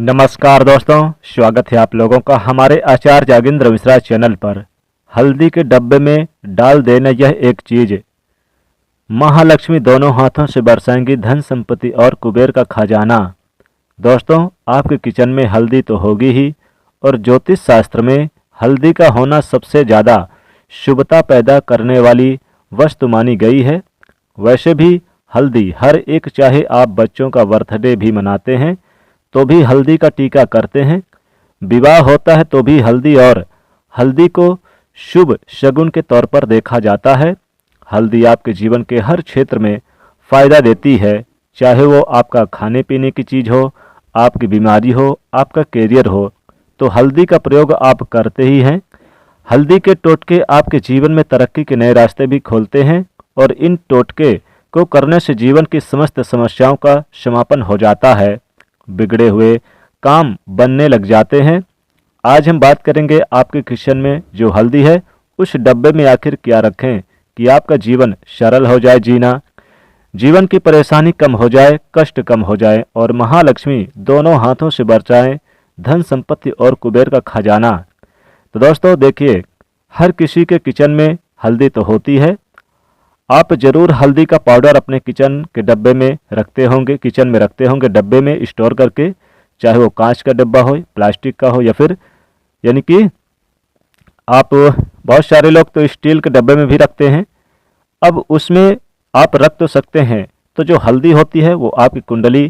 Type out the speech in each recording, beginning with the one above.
नमस्कार दोस्तों, स्वागत है आप लोगों का हमारे आचार्य जागेंद्र मिश्रा चैनल पर। हल्दी के डब्बे में डाल देना यह एक चीज महालक्ष्मी दोनों हाथों से बरसाएंगी धन संपत्ति और कुबेर का खजाना। दोस्तों, आपके किचन में हल्दी तो होगी ही, और ज्योतिष शास्त्र में हल्दी का होना सबसे ज़्यादा शुभता पैदा करने वाली वस्तु मानी गई है। वैसे भी हल्दी हर एक, चाहे आप बच्चों का बर्थडे भी मनाते हैं तो भी हल्दी का टीका करते हैं, विवाह होता है तो भी हल्दी, और हल्दी को शुभ शगुन के तौर पर देखा जाता है। हल्दी आपके जीवन के हर क्षेत्र में फ़ायदा देती है, चाहे वो आपका खाने पीने की चीज़ हो, आपकी बीमारी हो, आपका कैरियर हो, तो हल्दी का प्रयोग आप करते ही हैं। हल्दी के टोटके आपके जीवन में तरक्की के नए रास्ते भी खोलते हैं, और इन टोटके को करने से जीवन की समस्त समस्याओं का समापन हो जाता है, बिगड़े हुए काम बनने लग जाते हैं। आज हम बात करेंगे आपके किचन में जो हल्दी है उस डब्बे में आखिर क्या रखें कि आपका जीवन सरल हो जाए जीना, जीवन की परेशानी कम हो जाए, कष्ट कम हो जाए, और महालक्ष्मी दोनों हाथों से बरसाएं धन संपत्ति और कुबेर का खजाना। तो दोस्तों देखिए, हर किसी के किचन में हल्दी तो होती है। आप जरूर हल्दी का पाउडर अपने किचन के डब्बे में रखते होंगे, किचन में रखते होंगे डब्बे में स्टोर करके, चाहे वो कांच का डब्बा हो, प्लास्टिक का हो, या फिर यानी कि आप बहुत सारे लोग तो स्टील के डब्बे में भी रखते हैं। अब उसमें आप रख तो सकते हैं। तो जो हल्दी होती है वो आपकी कुंडली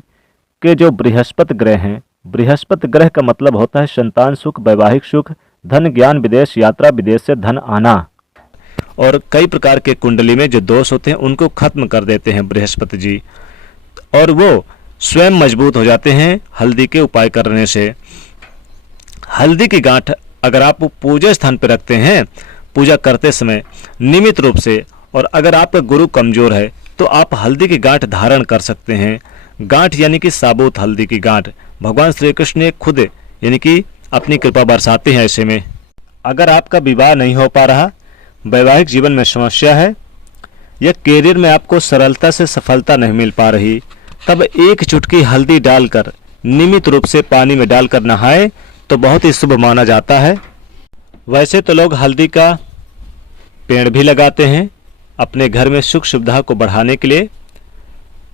के जो बृहस्पति ग्रह हैं, बृहस्पति ग्रह का मतलब होता है संतान सुख, वैवाहिक सुख, धन, ज्ञान, विदेश यात्रा, विदेश से धन आना, और कई प्रकार के कुंडली में जो दोष होते हैं उनको खत्म कर देते हैं बृहस्पति जी, और वो स्वयं मजबूत हो जाते हैं हल्दी के उपाय करने से। हल्दी की गांठ अगर आप पूजा स्थान पर रखते हैं पूजा करते समय नियमित रूप से, और अगर आपका गुरु कमजोर है तो आप हल्दी की गांठ धारण कर सकते हैं। गांठ यानी कि साबुत हल्दी की गांठ भगवान श्री कृष्ण ने खुद यानी कि अपनी कृपा बरसाते हैं। ऐसे में अगर आपका विवाह नहीं हो पा रहा, वैवाहिक जीवन में समस्या है, या कैरियर में आपको सरलता से सफलता नहीं मिल पा रही, तब एक चुटकी हल्दी डालकर नियमित रूप से पानी में डालकर नहाएं तो बहुत ही शुभ माना जाता है। वैसे तो लोग हल्दी का पेड़ भी लगाते हैं अपने घर में सुख सुविधा को बढ़ाने के लिए।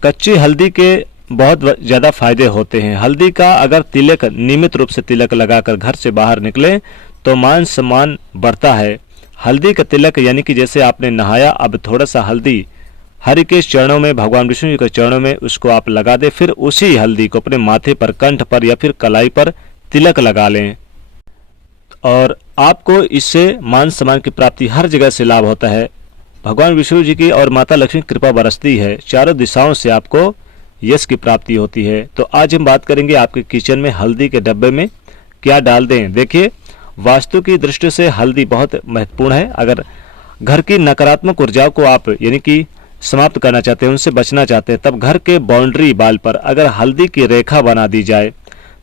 कच्ची हल्दी के बहुत ज़्यादा फायदे होते हैं। हल्दी का अगर तिलक नियमित रूप से तिलक लगाकर घर से बाहर निकले तो मान सम्मान बढ़ता है। हल्दी का तिलक यानी कि जैसे आपने नहाया, अब थोड़ा सा हल्दी हरि के चरणों में, भगवान विष्णु जी के चरणों में उसको आप लगा दें, फिर उसी हल्दी को अपने माथे पर, कंठ पर या फिर कलाई पर तिलक लगा लें, और आपको इससे मान सम्मान की प्राप्ति हर जगह से लाभ होता है। भगवान विष्णु जी की और माता लक्ष्मी की कृपा बरसती है, चारों दिशाओं से आपको यश की प्राप्ति होती है। तो आज हम बात करेंगे आपके किचन में हल्दी के डब्बे में क्या डाल दें। देखिए, वास्तु की दृष्टि से हल्दी बहुत महत्वपूर्ण है। अगर घर की नकारात्मक ऊर्जाओं को आप यानी कि समाप्त करना चाहते हैं, उनसे बचना चाहते हैं, तब घर के बाउंड्री वाल पर अगर हल्दी की रेखा बना दी जाए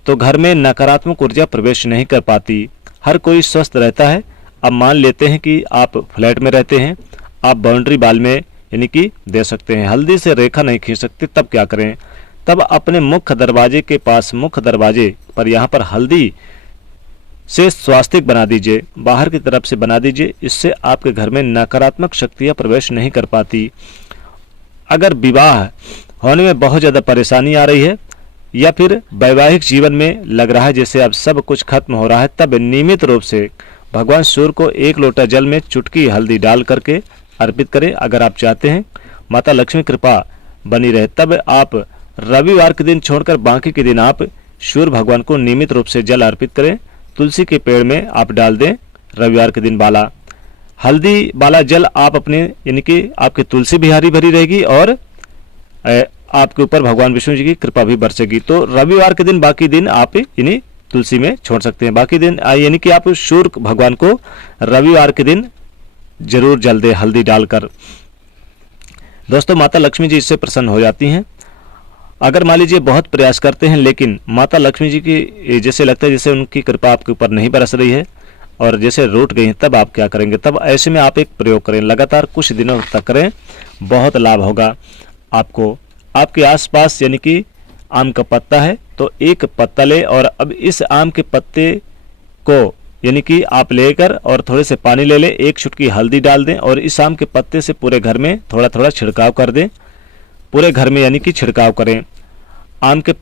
तो घर में नकारात्मक ऊर्जा प्रवेश नहीं कर पाती, हर कोई स्वस्थ रहता है। अब मान लेते हैं कि आप फ्लैट में रहते हैं, आप बाउंड्री वाल में यानी कि दे सकते हैं, हल्दी से रेखा नहीं खींच सकते, तब क्या करें? तब अपने मुख्य दरवाजे के पास, मुख्य दरवाजे पर यहाँ पर हल्दी से स्वास्तिक बना दीजिए, बाहर की तरफ से बना दीजिए। इससे आपके घर में नकारात्मक शक्तियाँ प्रवेश नहीं कर पाती। अगर विवाह होने में बहुत ज़्यादा परेशानी आ रही है, या फिर वैवाहिक जीवन में लग रहा है जैसे अब सब कुछ खत्म हो रहा है, तब नियमित रूप से भगवान सूर्य को एक लोटा जल में चुटकी हल्दी डाल करके अर्पित करें। अगर आप चाहते हैं माता लक्ष्मी कृपा बनी रहे, तब आप रविवार के दिन छोड़कर बाकी के दिन आप सूर्य भगवान को नियमित रूप से जल अर्पित करें। तुलसी के पेड़ में आप डाल दें रविवार के दिन वाला हल्दी वाला जल। आप अपने यानी कि आपकी तुलसी भी हरी भरी रहेगी, और आपके ऊपर भगवान विष्णु जी की कृपा भी बरसेगी। तो रविवार के दिन बाकी दिन आप यानी तुलसी में छोड़ सकते हैं। बाकी दिन यानी कि आप सूर्य भगवान को रविवार के दिन जरूर जल दे हल्दी डालकर। दोस्तों, माता लक्ष्मी जी इससे प्रसन्न हो जाती हैं। अगर मान लीजिए बहुत प्रयास करते हैं लेकिन माता लक्ष्मी जी की जैसे लगता है जैसे उनकी कृपा आपके ऊपर नहीं बरस रही है और जैसे रूठ गई हैं, तब आप क्या करेंगे? तब ऐसे में आप एक प्रयोग करें, लगातार कुछ दिनों तक करें, बहुत लाभ होगा आपको। आपके आसपास यानी कि आम का पत्ता है तो एक पत्ता ले और अब इस आम के पत्ते को यानी कि आप लेकर और थोड़े से पानी ले ले, एक चुटकी हल्दी डाल दें और इस आम के पत्ते से पूरे घर में थोड़ा थोड़ा छिड़काव कर दें। पूरे घर में यानी कि छिड़काव करें। आम के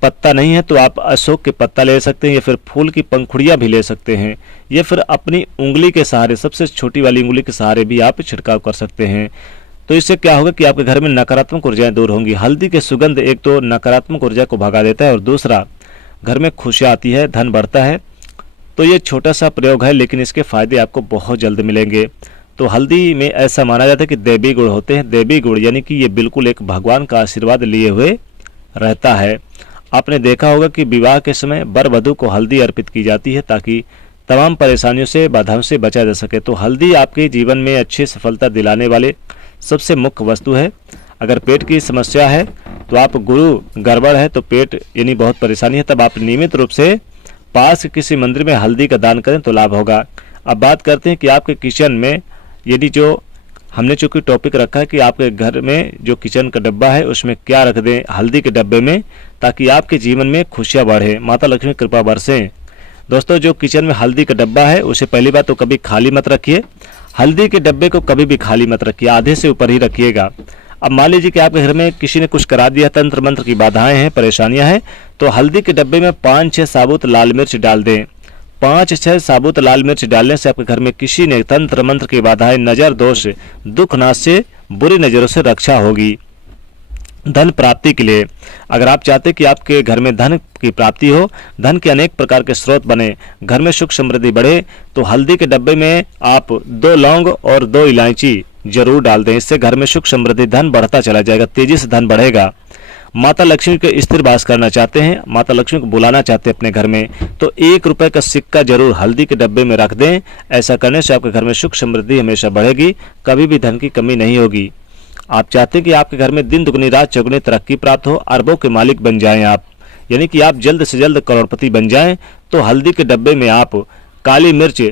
पत्ता नहीं है तो आप अशोक के पत्ता ले सकते हैं या फिर फूल की पंखुड़ियाँ भी ले सकते हैं, या फिर अपनी उंगली के सहारे, सबसे छोटी वाली उंगली के सहारे भी आप छिड़काव कर सकते हैं। तो इससे क्या होगा कि आपके घर में नकारात्मक ऊर्जाएं दूर होंगी। हल्दी की सुगंध एक तो नकारात्मक ऊर्जा को भगा देता है और दूसरा घर में खुशियाँ आती है, धन बढ़ता है। तो ये छोटा सा प्रयोग है लेकिन इसके फायदे आपको बहुत जल्द मिलेंगे। तो हल्दी में ऐसा माना जाता है कि दैवी गुण होते हैं। दैवी गुण यानी कि ये बिल्कुल एक भगवान का आशीर्वाद लिए हुए रहता है। आपने देखा होगा कि विवाह के समय वर वधू को हल्दी अर्पित की जाती है ताकि तमाम परेशानियों से, बाधाओं से बचा जा सके। तो हल्दी आपके जीवन में अच्छी सफलता दिलाने वाले सबसे मुख्य वस्तु है। अगर पेट की समस्या है तो आप गुरु गड़बड़ है तो पेट यानी बहुत परेशानी है, तब आप नियमित रूप से पास के किसी मंदिर में हल्दी का दान करें तो लाभ होगा। अब बात करते हैं कि आपके किचन में यदि जो हमने चूँकि टॉपिक रखा है कि आपके घर में जो किचन का डब्बा है उसमें क्या रख दें हल्दी के डब्बे में, ताकि आपके जीवन में खुशियाँ बढ़े, माता लक्ष्मी कृपा बरसें। दोस्तों, जो किचन में हल्दी का डब्बा है उसे पहली बात तो कभी खाली मत रखिए। हल्दी के डब्बे को कभी भी खाली मत रखिए, आधे से ऊपर ही रखिएगा। अब मान लीजिए कि आपके घर में किसी ने कुछ करा दिया, तंत्र मंत्र की बाधाएं हैं, परेशानियां हैं, तो हल्दी के डब्बे में 5-6 साबुत लाल मिर्च डाल दें। 5-6 साबुत लाल मिर्च डालने से आपके घर में किसी ने तंत्र मंत्र की बाधाएं, नजर दोष, दुख नाश से, बुरी नजरों से रक्षा होगी। धन प्राप्ति के लिए अगर आप चाहते कि आपके घर में धन की प्राप्ति हो, धन के अनेक प्रकार के स्रोत बने, घर में सुख समृद्धि बढ़े, तो हल्दी के डब्बे में आप 2 लौंग और 2 इलायची जरूर डाल दें। इससे घर में सुख समृद्धि, धन बढ़ता चला जाएगा, तेजी से धन बढ़ेगा। माता लक्ष्मी के स्थिर वास करना चाहते हैं, माता लक्ष्मी को बुलाना चाहते हैं अपने घर में, तो 1 रुपए का सिक्का जरूर हल्दी के डब्बे में रख दें। ऐसा करने से आपके घर में सुख समृद्धि हमेशा बढ़ेगी, कभी भी धन की कमी नहीं होगी। आप चाहते हैं कि आपके घर में दिन दुगनी रात चौगुनी तरक्की प्राप्त हो, अरबों के मालिक बन जाएं आप, यानी कि आप जल्द से जल्द करोड़पति बन जाएं, तो हल्दी के डब्बे में आप काली मिर्च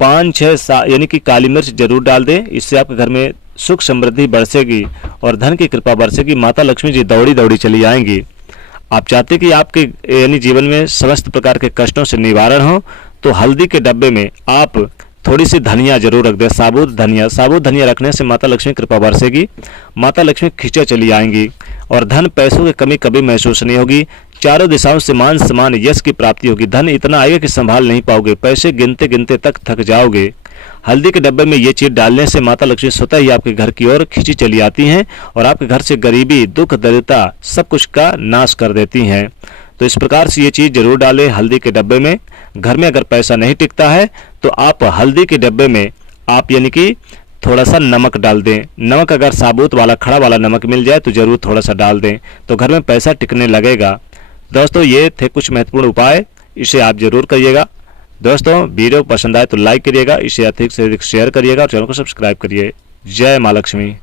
5-6 यानी कि काली मिर्च जरूर डाल दें। इससे आपके घर में सुख समृद्धि बरसेगी और धन की कृपा बरसेगी, माता लक्ष्मी जी दौड़ी दौड़ी चली आएंगी। आप चाहते कि आपके यानी जीवन में समस्त प्रकार के कष्टों से निवारण हो, तो हल्दी के डब्बे में आप थोड़ी सी धनिया जरूर रख दें, साबुत धनिया रखने से माता लक्ष्मी कृपा बरसेगी, माता लक्ष्मी खींचे चली आएंगी और धन पैसों की कमी कभी महसूस नहीं होगी। चारों दिशाओं से मान सम्मान यश की प्राप्ति होगी। धन इतना आएगा कि संभाल नहीं पाओगे, पैसे गिनते गिनते तक थक जाओगे। हल्दी के डब्बे में ये चीज डालने से माता लक्ष्मी स्वतः ही आपके घर की ओर खींची चली आती हैं और आपके घर से गरीबी, दुख, दरिद्रता सब कुछ का नाश कर देती हैं। तो इस प्रकार से ये चीज जरूर डालें हल्दी के डब्बे में। घर में अगर पैसा नहीं टिकता है तो आप हल्दी के डब्बे में आप यानी कि थोड़ा सा नमक डाल दें। नमक अगर साबुत वाला, खड़ा वाला नमक मिल जाए तो जरूर थोड़ा सा डाल दें, तो घर में पैसा टिकने लगेगा। दोस्तों, ये थे कुछ महत्वपूर्ण उपाय, इसे आप जरूर करिएगा। दोस्तों, वीडियो पसंद आए तो लाइक करिएगा, इसे अधिक से अधिक शेयर करिएगा और चैनल को सब्सक्राइब करिए। जय माँ लक्ष्मी।